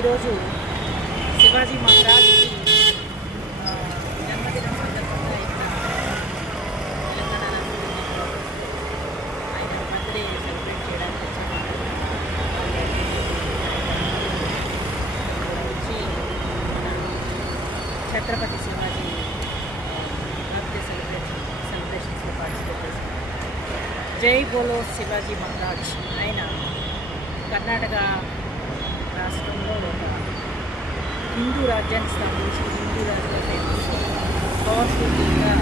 ఈరోజు శివాజీ మహారాజ్కి జన్మదినం సందర్భంగా ఇక్కడ తెలంగాణ రాష్ట్రంలో ఆయన బర్త్డే సెలబ్రేట్ చేయడానికి వచ్చి ఛత్రపతి శివాజీ బర్త్డే సెలబ్రేషన్స్లో పార్టిసిపేట్ చేశారు. జై బోలో శివాజీ మహారాజ్. ఆయన కర్ణాటక రాష్ట్రంలో ఒక హిందూ రాజ్యాన్ని స్థాపించి హిందూ రాజ్యంలో ఫేమస్ పవర్ఫుల్గా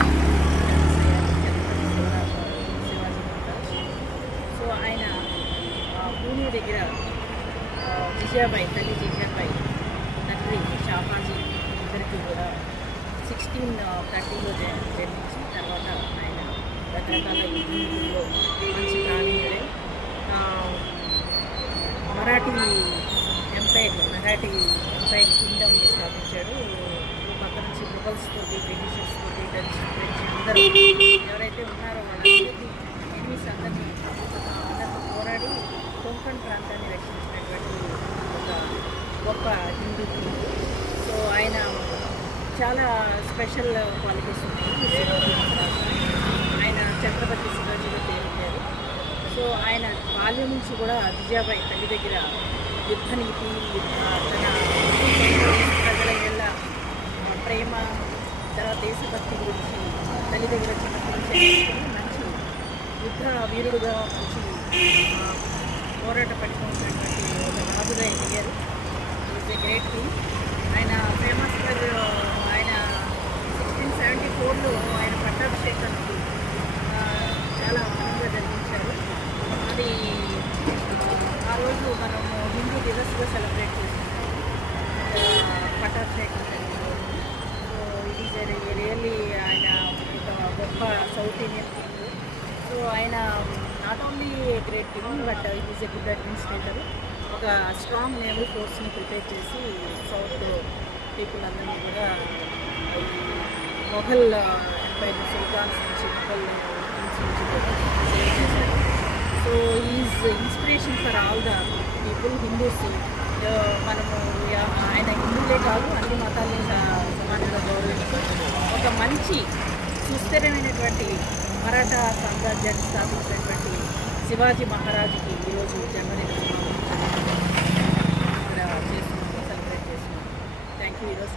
శివాజీ మహారాజ్. సో ఆయన పూణే దగ్గర విజయాబాయి తల్లి విజయాబాయి తండ్రి షాహాజీ ఇద్దరికి కూడా 1630లో జన్మించి తర్వాత ఆయన రకరకాల యుద్ధంలో మంచి ప్రావీణ్యుడై మరాఠీ ఎంపైర్ కింగ్డమ్ని స్థాపించాడు. పక్క నుంచి ముగల్స్ తోటి బ్రిటిషర్స్ తోటి డచ్ ఫ్రెంచ్ అందరూ ఎవరైతే ఉన్నారో వాళ్ళందరికీ ఎనిమిస్ అందరినీ అందరితో పోరాడి కొంకణ్ ప్రాంతాన్ని రక్షించినటువంటి ఒక గొప్ప హిందూ కింగ్. సో ఆయన చాలా స్పెషల్ క్వాలిటీస్ ఉన్నాయి శివాజీ మహారాజ్. ఆయన ఛత్రపతి శివాజీలో పేరుంటారు. సో ఆయన బాల్యం నుంచి కూడా విజయాబాయి తల్లి దగ్గర యుద్ధ నీతి, తన ప్రజల ఏళ్ళ ప్రేమ, తర్వాత దేశభక్తి గురించి తల్లి దగ్గర చిన్నప్పటి నుంచి మంచి యుద్ధ వీరుడుగా మంచి పోరాట పట్టుకున్నటువంటి ఒక రాజుగా ఎదిగారు. Is a great king. ఆయన ఫేమస్ ఫర్ ఆయన 1674లో ఆయన పట్టాభిషేకానికి చాలా ఆనందంగా జరిగించారు. అది ఆ రోజు మనము హిందూ దివస్గా సెలబ్రేట్ చేసుకుంటాము. పట్టాభిషేకం జరిగింది. సో ఇట్ ఈస్ రియల్లీ ఆయన ఒక గొప్ప సౌత్ ఇండియన్ కింగ్. సో ఆయన not only great king but it is a good administrator. ఒక స్ట్రాంగ్ నేవల్ ఫోర్స్ని ప్రిపేర్ చేసి సౌత్ పీపుల్ అందరినీ కూడా ఈ మొఘల్ ఎంపైర్ సుల్తాన్స్ నుంచి మొఘల్ కింగ్స్ నుంచి సేవ్ చేశారు. So is inspiration for all the people Hindus. మనము ఆయన హిందువులే కాదు అన్ని మతాలని సమానంగా గౌరవించి ఒక మంచి సుస్థిరమైనటువంటి మరాఠా సామ్రాజ్యాన్ని స్థాపించినటువంటి శివాజీ మహారాజుకి ఈరోజు జన్మదినం ఇక్కడ చేసుకున్నాం, సెలబ్రేట్ చేస్తున్నాం. Thank you. ఈరోజు